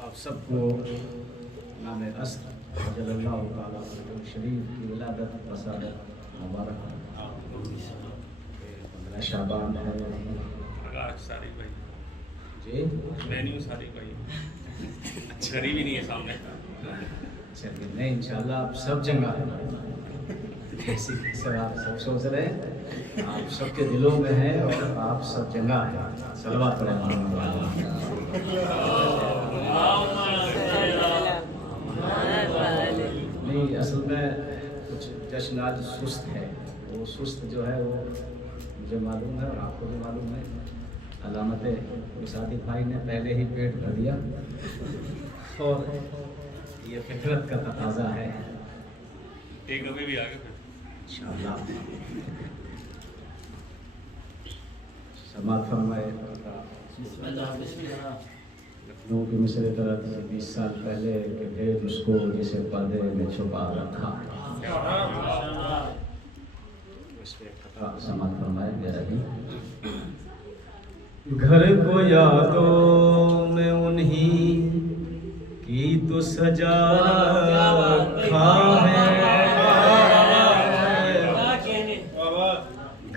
آپ سب کو نام عصر جل اللہ تعالیٰ شریف کی ولادت وسادت مبارک 15 شعبان ہے ساری بھائی جی مینیو ساری بھائی چھری بھی نہیں ہے سامنے چلیے نہیں انشاءاللہ آپ سب جگہ ایسی سر آپ سب سوچ رہے ہیں آپ سب کے دلوں میں ہے اور آپ سب جگہ ہے صلوات پڑھیں نہیں اصل میں کچھ جشن آج سست ہے وہ سست جو ہے وہ مجھے معلوم ہے اور آپ کو بھی معلوم ہے علامت وسادی بھائی نے پہلے ہی پیٹ بھر دیا اور یہ فطرت کا تقاضا ہے ایک ابھی بھی آگے انشاءاللہ سماعت فرمائے لکھنؤ کی مصر طرح 20 سال پہلے کہ بھیج اس کو جسے پردے میں چھپا رکھا اس پہ خطا سماعت فرمائے میرا بھی گھر کو یادوں میں انہی کی تو سجا رکھا ہے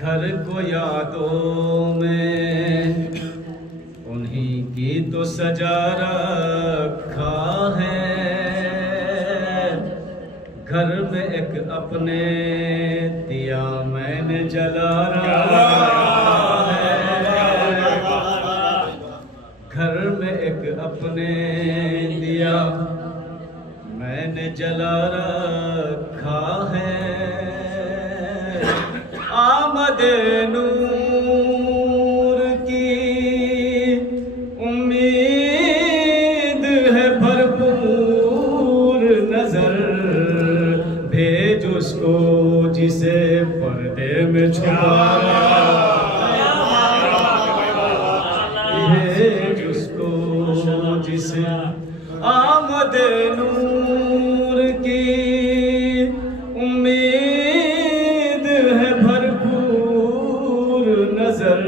گھر کو یادوں میں انہی کی تو سجا رکھا ہے گھر میں ایک اپنے دیا میں نے جلا رکھا ہے گھر میں ایک اپنے دیا میں نے جلا رکھا ہے آمد نور کی امید ہے بھرپور نظر بھیج اس کو جسے پردے میں چھپا بھیج اس کو جسے آمد نور کی امید ہے بھرپور نظر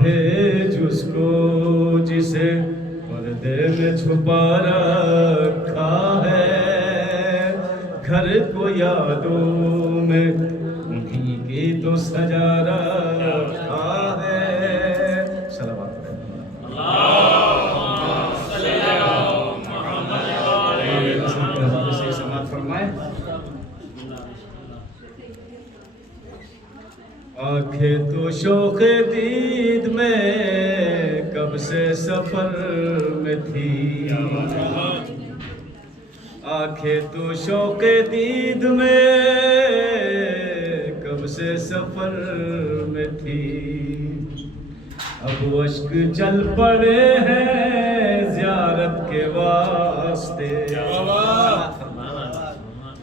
بھیج اس کو جسے پردے میں چھپا رکھا ہے گھر کو یادوں میں انہی کی تو سجا رکھا ہے صلوات آنکھیں تو شوق دید میں کب سے سفر میں تھی آنکھیں تو شوق دید میں کب سے سفر میں تھی اب اشک چل پڑے ہیں زیارت کے واسطے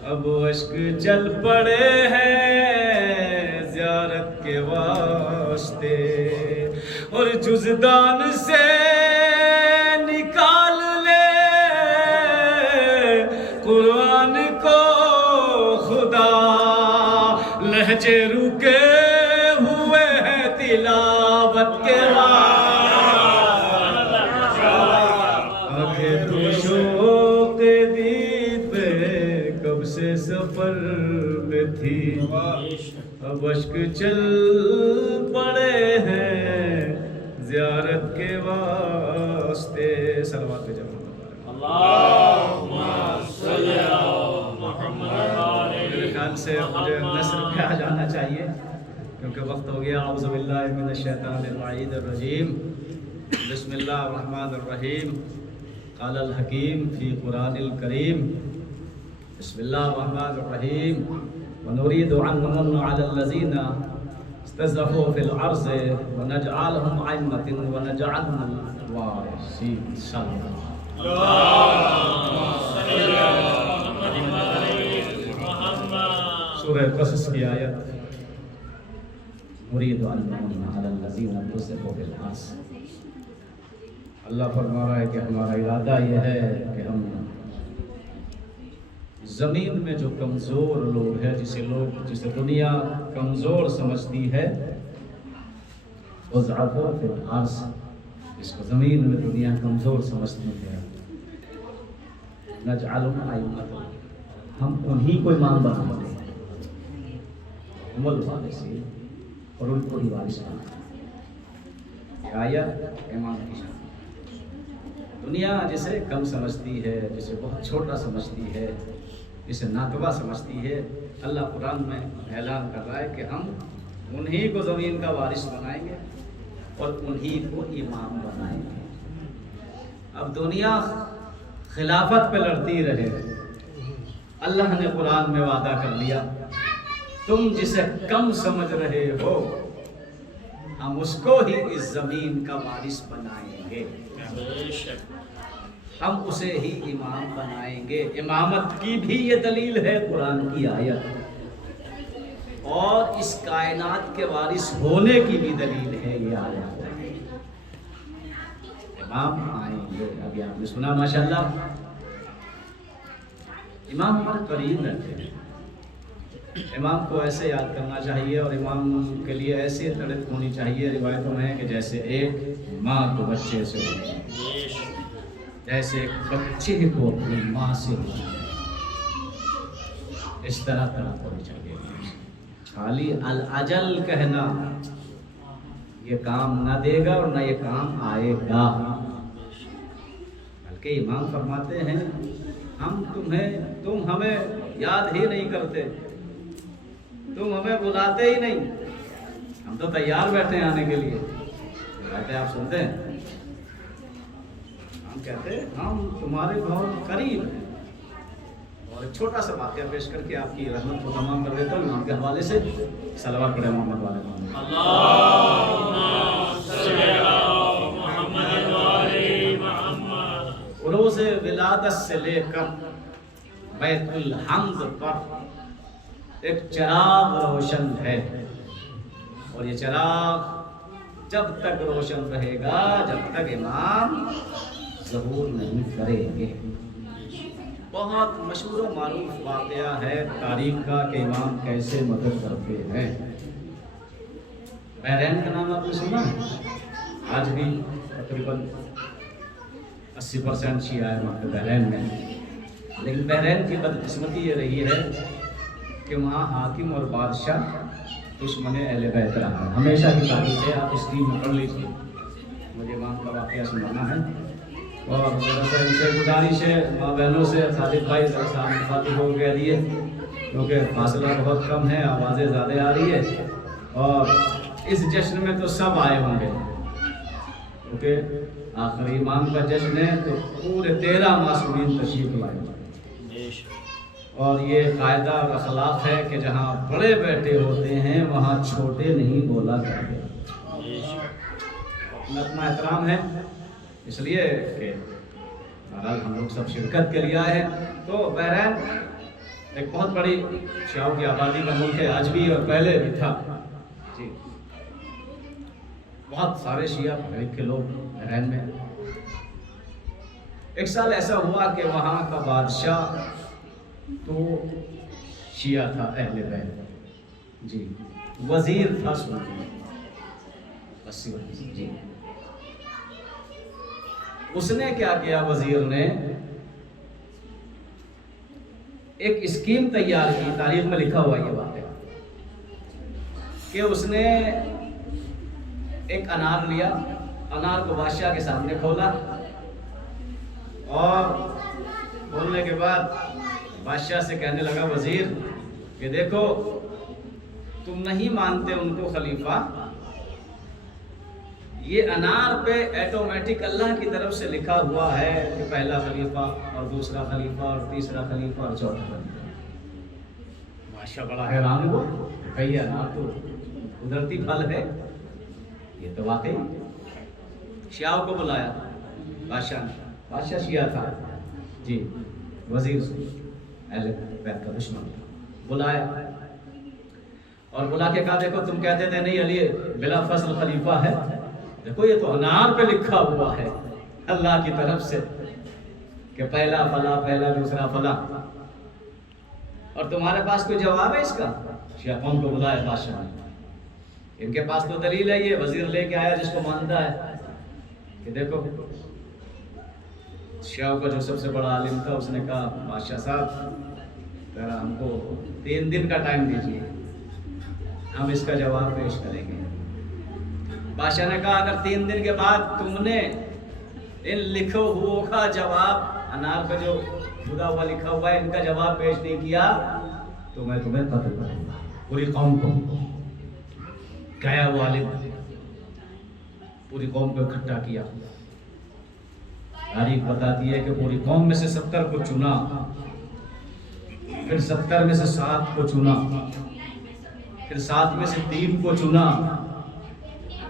اب اشک چل پڑے ہیں زیارت کے واسطے اور جزدان سے نکال لے قرآن کو خدا لہجے رکے ہوئے ہیں تلاوت کے آنکھیں تو شوق دید میں کب سے سفر میں تھی اب اشک چل پڑے ہیں زیارت کے واسطے صلوات پہ جمع اللہم صلی علی محمد میرے خیال سے مجھے نثر پہ آ جانا چاہیے کیونکہ وقت ہو گیا اعوذ باللہ من الشیطان اللعین الرجیم بسم اللہ الرحمن الرحیم قال الحکیم فی قرآن الکریم بسم اللہ الرحمن الرحیم ونريد أن نمن على الذين استضعفوا في الأرض ونجعلهم أئمة ونجعلهم الوارثين سورہ قصص کی آیت نريد أن نمن على الذين استضعفوا في الأرض اللہ فرما رہا ہے کہ ہمارا ارادہ یہ ہے کہ ہم زمین میں جو کمزور لوگ ہیں جسے دنیا کمزور سمجھتی ہے اضعفوا فی الارض इसको ज़मीन में दुनिया कमज़ोर समझती है। नजअलुहुम अइम्मतन, हम उन्हीं को इमाम बनाएंगे, उमल वारिसीन, और उनको ही वारिस बनाएंगे। आयत इमाम की शान। दुनिया जिसे कम समझती है, जिसे बहुत छोटा समझती है, जिसे नातवा समझती है, अल्लाह कुरान में ऐलान कर रहा है कि हम उन्हीं को ज़मीन का वारिस बनाएंगे और उन्हीं को इमाम बनाएंगे। अब दुनिया खिलाफत पे लड़ती रहे, अल्लाह ने कुरान में वादा कर लिया, तुम जिसे कम समझ रहे हो हम उसको ही इस ज़मीन का वारिस बनाएंगे, हम उसे ही इमाम बनाएंगे। इमामत की भी ये दलील है कुरान की आयत, और इस कायनात के वारिस होने की भी दलील है ये आयत। इमाम आएंगे। अभी आपने सुना माशाल्लाह, इमाम हमारे करीब रहते हैं। इमाम को ऐसे याद करना चाहिए और इमाम के लिए ऐसी तड़प होनी चाहिए, रिवायतों में है कि जैसे एक माँ को बच्चे से होती है, जैसे एक बच्चे को अपनी माँ से होती है, इस तरह तड़प होनी चाहिए। खाली अल अजल कहना ये काम ना देगा और ना ये काम आएगा, बल्कि इमाम फरमाते हैं तुम हमें याद ही नहीं करते, तुम हमें बुलाते ही नहीं, हम तो तैयार बैठे हैं आने के लिए। कहते आप सुनते हैं, हम कहते हैं हम तुम्हारे बहुत करीब हैं। और एक छोटा सा वाक़या पेश करके आपकी रहमत को तमाम कर देता हूँ इमाम के हवाले से। सलवात पढ़े मोहम्मद वाले रोज़ विलादत से लेकर बैतुल हम्द पर एक चिराग रोशन है, और ये चिराग जब तक रोशन रहेगा जब तक इमाम ज़हूर नहीं करेंगे। बहुत मशहूर और मारूफ वाक़या है तारीख का कि इमाम कैसे मदद करते हैं। बहरैन का नाम आपने सुना है? आज भी तकरीबन 80% शिया है वहाँ पे बहरैन में, लेकिन बहरैन की बदकिस्मती ये रही है कि वहाँ हाकिम और बादशाह दुश्मन अहले बैत रहा है। हमेशा की तारीख है, आप स्क्रीन में पढ़ लीजिए, मुझे इमाम का वाक़या सुनाना है। और दरअसल इनसे गुजारिश है माँ बहनों से, खालिद भाई खातिब को कह दिए क्योंकि फासला बहुत कम है, आवाज़ें ज़्यादा आ रही है, और इस जश्न में तो सब आए होंगे क्योंकि आखिरी इमाम का जश्न है, तो पूरे 13 मासूमीन तशरीफ लाए। और ये कायदा और अखलाक है कि जहाँ बड़े बैठे होते हैं वहाँ छोटे नहीं बोला करते। अपना एहतराम है, इसलिए कि बहरहाल हम लोग सब शिरकत के लिए आए हैं। तो बहरैन एक बहुत बड़ी शियाओं की आबादी का मुल्क है, आज भी और पहले भी था जी। बहुत सारे शिया पढ़े के लोग बहरैन में। एक साल ऐसा हुआ कि वहाँ का बादशाह तो शिया था, अहले बैत जी, वजीर था सुन्नी जी। उसने क्या किया, वजीर ने एक स्कीम तैयार की, तारीख में लिखा हुआ ये बात है कि उसने एक अनार लिया, अनार को बादशाह के सामने खोला, और खोलने के बाद बादशाह से कहने लगा, वजीर कि देखो तुम नहीं मानते उनको खलीफा, ये अनार पे ऑटोमेटिक अल्लाह की तरफ से लिखा हुआ है कि पहला खलीफा और दूसरा खलीफा और तीसरा खलीफा और चौथा खलीफा। बादशाह बड़ा हैरान हुआ, कही अनार तो कुदरती फल है, ये तो वाकई। शियाओं को बुलाया बादशाह ने, बादशाह शिया था जी, वजीर अहले बैत का दुश्मन बुलाया और बुला के कहा, देखो तुम कहते थे नहीं अली बिला फसल खलीफा है, देखो ये तो अनार पे लिखा हुआ है अल्लाह की तरफ से कि पहला फला, पहला दूसरा फला, और तुम्हारे पास कोई जवाब है इसका? शिया कौम को बुलाया बादशाह ने, इनके पास तो दलील है, ये वजीर लेके आया जिसको मानता है। کہ دیکھو شیعوں کا جو سب سے بڑا عالم تھا اس نے کہا بادشاہ صاحب ذرا ہم کو 3 دن کا ٹائم دیجیے، ہم اس کا جواب پیش کریں گے۔ بادشاہ نے کہا اگر 3 دن کے بعد تم نے ان لکھو ہو کا جواب، انار کا جو خدا ہوا لکھا ہوا ہے، ان کا جواب پیش نہیں کیا تو میں تمہیں قتل کروں گا، پوری قوم کو۔ گیا وہ عالم، پوری قوم کو اکٹھا کیا۔ تاریخ بتاتی ہے کہ پوری قوم میں سے 70 کو چنا، پھر 70 میں سے 7 کو چنا، پھر 7 میں سے 3 کو چنا،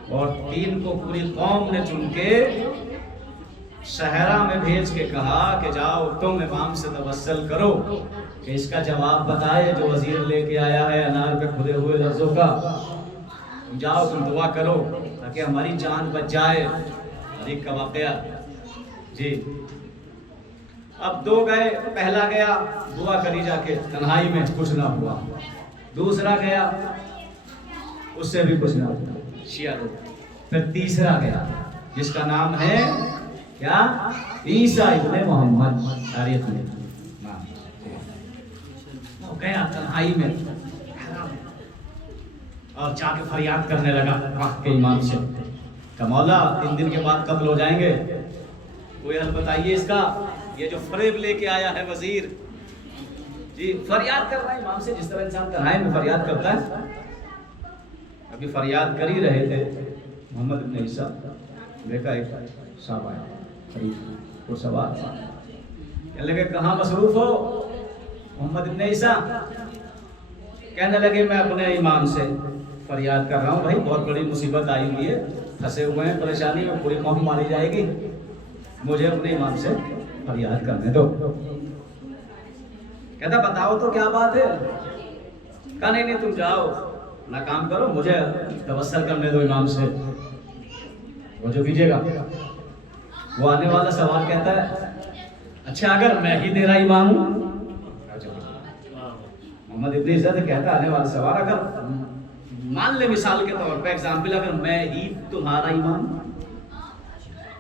اور 3 کو پوری قوم نے چن کے صحرا میں بھیج کے کہا کہ جاؤ تم امام سے توسل کرو کہ اس کا جواب بتائے جو وزیر لے کے آیا ہے انار پہ کھدے ہوئے لفظوں کا، جاؤ تم دعا کرو تاکہ ہماری جان بچ جائے۔ تاریخ کا واقعہ جی۔ اب 2 گئے، پہلا گیا دعا کری جا کے تنہائی میں، کچھ نہ ہوا۔ دوسرا گیا، اس سے بھی کچھ نہ ہوا، شیعہ لوگ۔ پھر تیسرا گیا جس کا نام ہے کیا؟ عیسیٰ ابن محمد۔ تاریخ میں وہ گیا تنہائی میں اور جا کے فریاد کرنے لگا وقت کے امام سے کہ مولا 3 دن کے بعد قتل ہو جائیں گے، کوئی حل بتائیے اس کا، یہ جو فریب لے کے آیا ہے وزیر جی۔ فریاد کر رہا ہے امام سے، جس طرح انسان تنہائی میں فریاد کرتا ہے۔ ابھی فریاد کر ہی رہے تھے، محمد ابن عیسیٰ دیکھا ایک صاحب آیا قریب وہ سوال کہنے لگے کہاں مصروف ہو محمد ابن عیسیٰ؟ کہنے لگے میں اپنے امام سے فریاد کر رہا ہوں، بھائی بہت بڑی مصیبت آئی ہوئی ہے، پھنسے ہوئے ہیں پریشانی میں، پوری قوم ماری جائے گی، مجھے اپنے امام سے فریاد کرنے دو۔ کہتا بتاؤ تو کیا بات ہے؟ کہا نہیں تم جاؤ اپنا کام کرو، مجھے توسل کرنے دو امام سے، وہ جو کیجیے گا۔ وہ آنے والا سوال کہتا ہے اچھا اگر میں ہی تیرا امام ہوں؟ محمد ابن عیسیٰ سے کہتا آنے والا سوال، اگر مان لے مثال کے طور پہ ایگزامپل، اگر میں ہی تمہارا امام،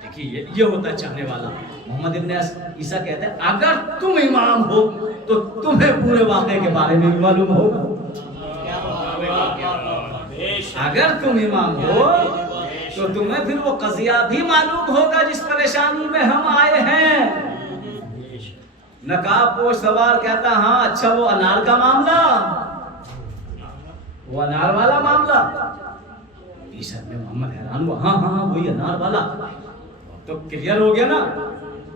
دیکھیے یہ ہوتا ہے چاہنے والا۔ محمد ابن عیسیٰ کہتا ہے اگر تم امام ہو تو تمہیں پورے واقعے کے بارے میں بھی معلوم ہوگا۔ اگر تم امام ہو تو تمہیں پھر وہ قضیہ بھی معلوم ہوگا جس پریشانی میں ہم آئے ہیں۔ نقاب پوش سوار کہتا ہاں اچھا وہ انار کا معاملہ، وہ انار والا معاملہ۔ عیسیٰ ابن محمد حیران ہوا، ہاں وہی انار والا۔ تو کلیئر ہو گیا نا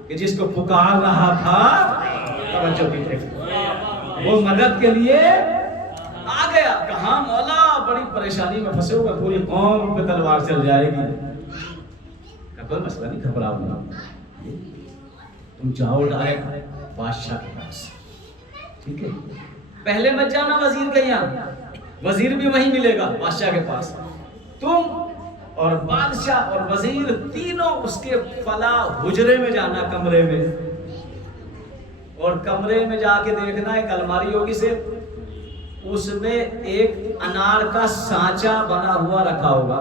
کہ جس کو پکار رہا تھا توجہ کیجیے، وہ مدد کے لیے آ گیا۔ کہاں مولا بڑی پریشانی میں پھنسے ہوئے، پوری قوم پہ تلوار چل جائے گی۔ کوئی مسئلہ نہیں، گھبراؤ نہ، تم جاؤ ڈائریکٹ بادشاہ کے پاس، ٹھیک ہے؟ پہلے مت جانا وزیر کے یہاں، وزیر بھی وہیں ملے گا بادشاہ کے پاس۔ تم اور بادشاہ اور وزیر تینوں اس کے فلاں حجرے میں جانا، کمرے میں، اور کمرے میں جا کے دیکھنا ایک الماری ہوگی سے، اس میں ایک انار کا سانچہ بنا ہوا رکھا ہوگا،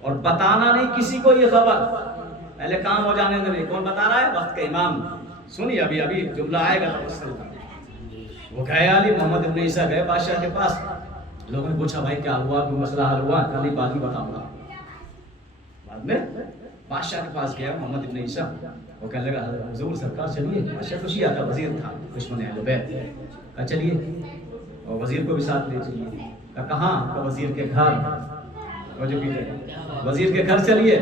اور بتانا نہیں کسی کو یہ خبر، پہلے کام ہو جانے دیں۔ کون بتا رہا ہے؟ وقت کا امام۔ سنیے ابھی جملہ آئے گا تفصیل کا۔ وہ گئے علی محمد ابن عیسیٰ گئے بادشاہ کے پاس، لوگوں نے پوچھا بھائی کیا ہوا، کوئی مسئلہ حل ہوا؟ کل ہی بعد میں بتاؤں گا۔ بعد میں بادشاہ کے پاس گیا محمد ابن عیسیٰ، وہ کہنے لگا حضور سرکار چلیے، بادشاہ خوشی آتا، وزیر تھا دشمن اہل بیت، کہا چلیے، اور وزیر کو بھی ساتھ لے چلیے۔ کہا کہاں؟ کہا وزیر کے گھر۔ وزیر کے گھر چلیے۔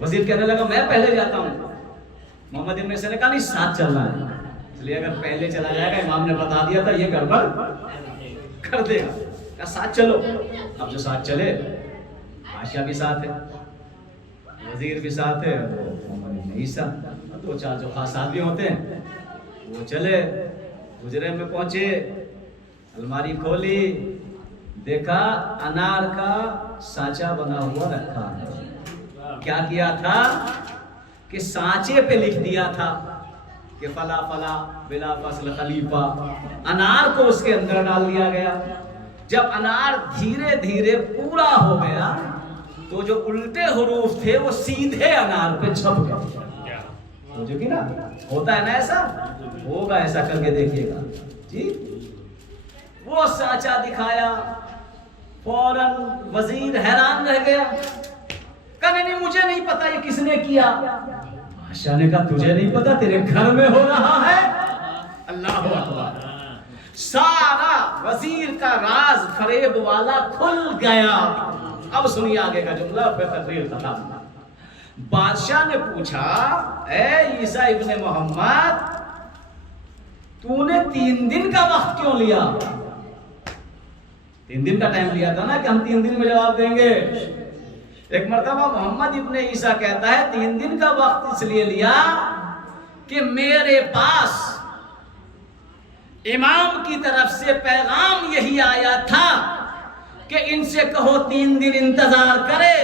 وزیر کہنے لگا میں پہلے جاتا ہوں۔ محمد ابن عیسیٰ نے کہا نہیں ساتھ چلنا ہے، اس لیے اگر پہلے چلا جائے گا، امام نے بتا دیا تھا یہ گڑبڑ کر دے گا، کہا ساتھ چلو۔ اب جو ساتھ چلے، بادشاہ بھی ساتھ ہے، وزیر بھی ساتھ ہے، محمد ابن عیسیٰ، 2-4 جو خاص آدمی ہوتے ہیں وہ چلے، حجرے میں پہنچے، الماری کھولی، دیکھا انار کا سانچہ بنا ہوا رکھا ہے۔ کیا کیا تھا کہ سانچے پہ لکھ دیا تھا کہ فلا فلا بلا فصل خلیفہ، انار کو اس کے اندر ڈال دیا گیا۔ جب انار دھیرے دھیرے پورا ہو گیا तो जो उल्टे हरूफ थे वो सीधे अनार पे छप गए। क्या मुझे कि ना होता है ना ऐसा, होगा ऐसा करके देखिएगा जी। वो साचा दिखाया, फौरन वजीर हैरान रह गया, कहने नहीं मुझे नहीं पता ये किसने किया। बादशाह ने कहा तुझे नहीं पता, तेरे घर में हो रहा है। अल्लाह अकबर। सारा वजीर का राज फरेब वाला खुल गया। अब सुनिए आगे का जुमला, फिर तकरीर खत्म। बादशाह ने पूछा, ए ईसा इब्ने मोहम्मद, तूने 3 दिन का वक्त क्यों लिया? 3 दिन का टाइम लिया था ना कि हम 3 दिन में जवाब देंगे। एक मर्तबा मोहम्मद इब्ने ईसा कहता है 3 दिन का वक्त इसलिए लिया कि मेरे पास इमाम की तरफ से पैगाम यही आया था कि इनसे कहो 3 दिन इंतजार करे।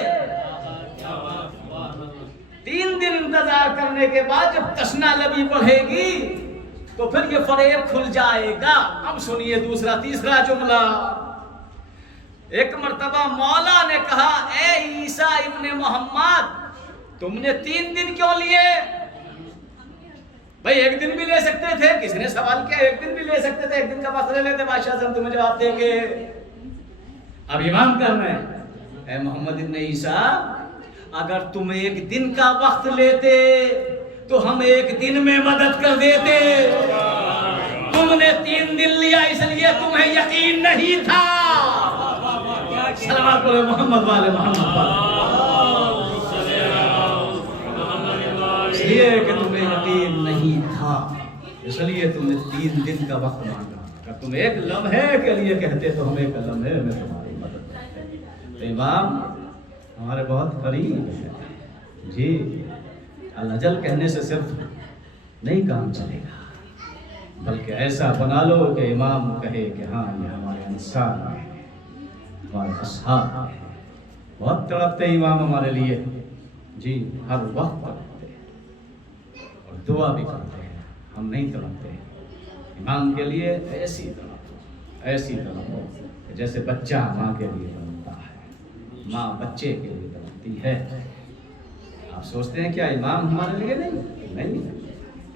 3 दिन इंतजार करने के बाद जब तशना लबी बढ़ेगी तो फिर ये फरेब खुल जाएगा। अब सुनिए दूसरा तीसरा जुमला। एक मर्तबा मौला ने कहा, ए ईसा इब्ने मोहम्मद, तुमने 3 दिन क्यों लिए? भाई 1 दिन भी ले सकते थे, किसी ने सवाल किया 1 दिन भी ले सकते थे, 1 दिन का वक्त ले लेते, बादशाह से हम तुम्हें जवाब देंगे। अब इमाम कर रहे हैं, ए मोहम्मद इब्ने ईसा, अगर तुम 1 दिन का वक्त लेते तो हम 1 दिन में मदद कर देते। तुमने 3 दिन लिया इसलिए तुम्हें यकीन नहीं था। सलावत बोले मोहम्मद वाले मोहम्मद वाले। इसलिए कि तुम्हें यकीन नहीं था, इसलिए तुमने 3 दिन का वक्त मांगा। अगर तुम 1 लम्हे के लिए कहते तो हम 1 लम्हे में तुम्हारी मदद करते। तो इमाम हमारे बहुत करीब है जी। अल-अजल कहने से सिर्फ नहीं काम चलेगा, बल्कि ऐसा बना लो कि इमाम कहे कि हाँ ये हमारे अंसार हैं, हमारे असहाब हैं। बहुत तड़पते इमाम हमारे लिए जी, हर वक्त तड़पते और दुआ भी करते हैं। हम नहीं तड़पते इमाम के लिए। ऐसी तड़पो जैसे बच्चा माँ के लिए तड़पता है, माँ बच्चे के लिए तड़पती है। आप सोचते हैं क्या इमाम हमारे लिए नहीं?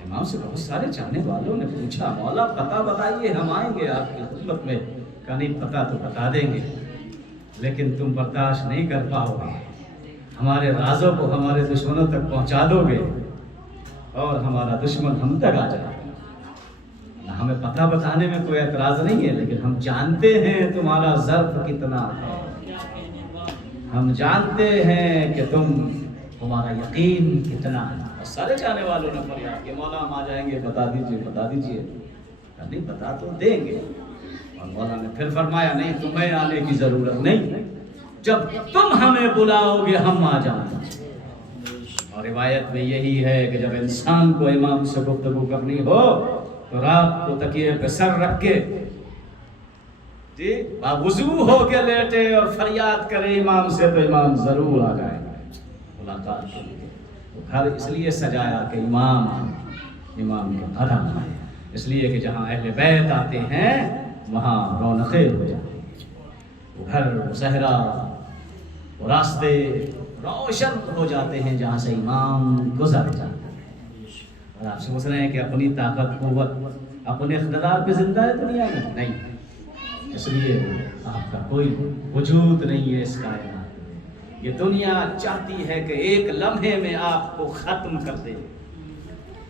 इमाम से बहुत सारे चाहने वालों ने पूछा, मौला पता बताइए, हम आएंगे आपकी खिदमत में। कहा नहीं पता तो बता देंगे, लेकिन तुम बर्दाश्त नहीं कर पाओगे, हमारे राजों को हमारे दुश्मनों तक पहुंचा दोगे और हमारा दुश्मन हम तक आ जाएगा। हमें पता बताने में कोई एतराज नहीं है, लेकिन हम जानते हैं तुम्हारा ज़र्फ कितना है, हम जानते हैं कि तुम्हारा यकीन कितना है। सारे चाहने वालों ने फरियाद किया, मौला हम आ जाएंगे, बता दीजिए। नहीं बता तो देंगे। और मौला ने फिर फरमाया, नहीं तुम्हें आने की जरूरत नहीं, जब तुम हमें बुलाओगे हम आ जाएंगे। और रिवायत में यही है कि जब इंसान को इमाम से गुफ्तगू करनी हो तो रात को तकिए पे सर रख के जी बावुजू हो के लेटे और फरियाद करे इमाम से, तो इमाम जरूर आ जाएगा मुलाकात के लिए। तो घर इसलिए सजाया कि इमाम के कदम आए, इसलिए कि जहाँ अहले बैत आते हैं वहाँ रौनकें हो जाती हैं। घर सहरा रास्ते रोशन हो जाते हैं जहाँ से इमाम गुजर जाते हैं। और आप सोच रहे हैं कि अपनी ताकत कुव्वत अपने इख्तिदार पे जिंदा है दुनिया में? नहीं, इसलिए आपका कोई वजूद नहीं है इस कायनात में। ये दुनिया चाहती है कि 1 लम्हे में आपको खत्म कर दे,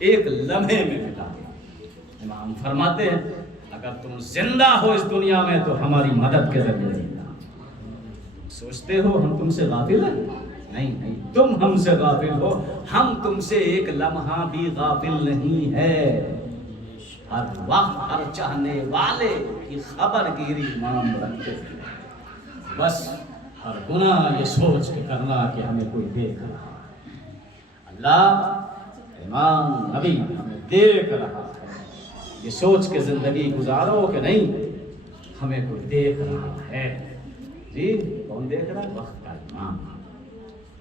1 लम्हे में मिटा दे। इमाम फरमाते हैं, अगर तुम जिंदा हो इस दुनिया में तो हमारी मदद के जरिए जिंदा। सोचते हो हम तुमसे गाफिल हैं? नहीं, तुम हमसे गाफिल हो, हम तुमसे 1 लम्हा भी गाफिल नहीं है। हर वक्त हर चाहने वाले की खबरगिरी इमाम रखते हैं। बस हर गुनाह ये सोच के करना कि हमें कोई देख रहा है। अल्लाह इमाम नबी हमें देख रहा है, ये सोच के जिंदगी गुजारो कि नहीं हमें कोई देख रहा है। जी कौन देख रहा है? वक्त का इमाम,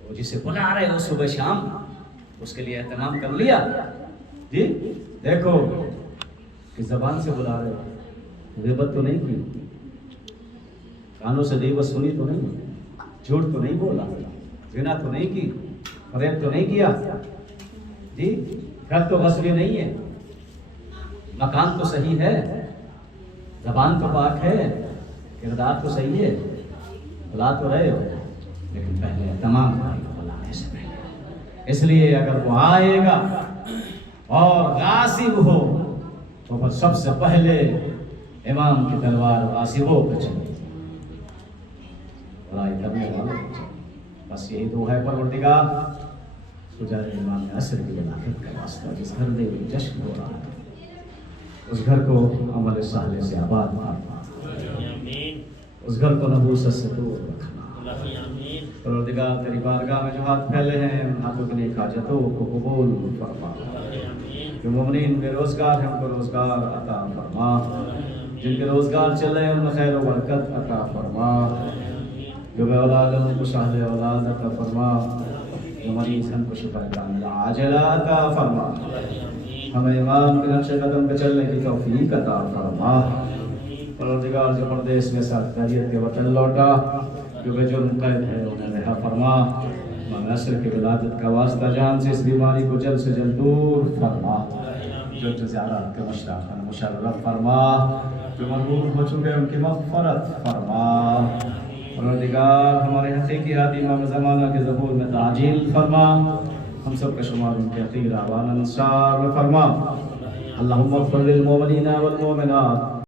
वो जिसे बुला रहे हो सुबह शाम, उसके लिए एहतमाम कर लिया। जी देखो किस जबान से बुला रहे हो, ग़ीबत तो नहीं की, कानों से ग़ीबत सुनी तो नहीं, झूठ तो नहीं बोला, زنا تو نہیں کی, فریب تو نہیں کیا جی, گھر تو غصبی نہیں ہے, مکان تو صحیح ہے, زبان تو پاک ہے, کردار تو صحیح ہے, بلا تو رہے ہو, لیکن پہلے تمام بھائی کو بلانے سے پہلے. اس لیے اگر وہ آئے گا اور غاصب ہو تو پھر سب سے پہلے امام کی تلوار غاصبوں پہ چلے, برائی کرنے والے. بس یہی دعا ہے پروردگار, سجاد امام عصر کی ملاقات کا واسطہ جس گھر میں جشن ہو رہا ہے اس گھر کو عمل صالح سے آباد فرما, اس گھر کو نحوست سے دور رکھنا. پروردگار تیری بارگاہ میں جو ہاتھ پھیلے ہیں ان ہاتھوں کی نیک حاجتوں کو قبول فرما. جو مومنین بے روزگار ہیں ان کو روزگار عطا فرما, جن کے روزگار چل رہے ہیں ان میں خیر و برکت عطا فرما. جو بے اولاد ہیں ان کو شاہد اولاد عطا فرما. جو مریض ہیں ان کو شفا کاملہ عاجلہ عطا فرما. ہمیں امام کے نقش قدم پہ چلنے کی توفیق عطا فرما. پروردگار جو پردیس میں ساتھ خیریت کے وطن لوٹا, جو بے جرم قید ہے انہیں رہا فرما. امام عصر کی ولادت کا واسطہ جان سے اس بیماری کو جلد سے جلد دور فرما. جو زیارت کے مشتاقان مشرف فرما. جو مرحوم ہو چکے ان کی مغفرت فرما. پروردگار ہمارے حقیقی ہادی امام زمانہ کے ظہور میں تعجیل فرما. ہم سب کا شمار ان کے عقیر آوان انصار میں فرما. اللہم اغفر للمؤمنین والمؤمنات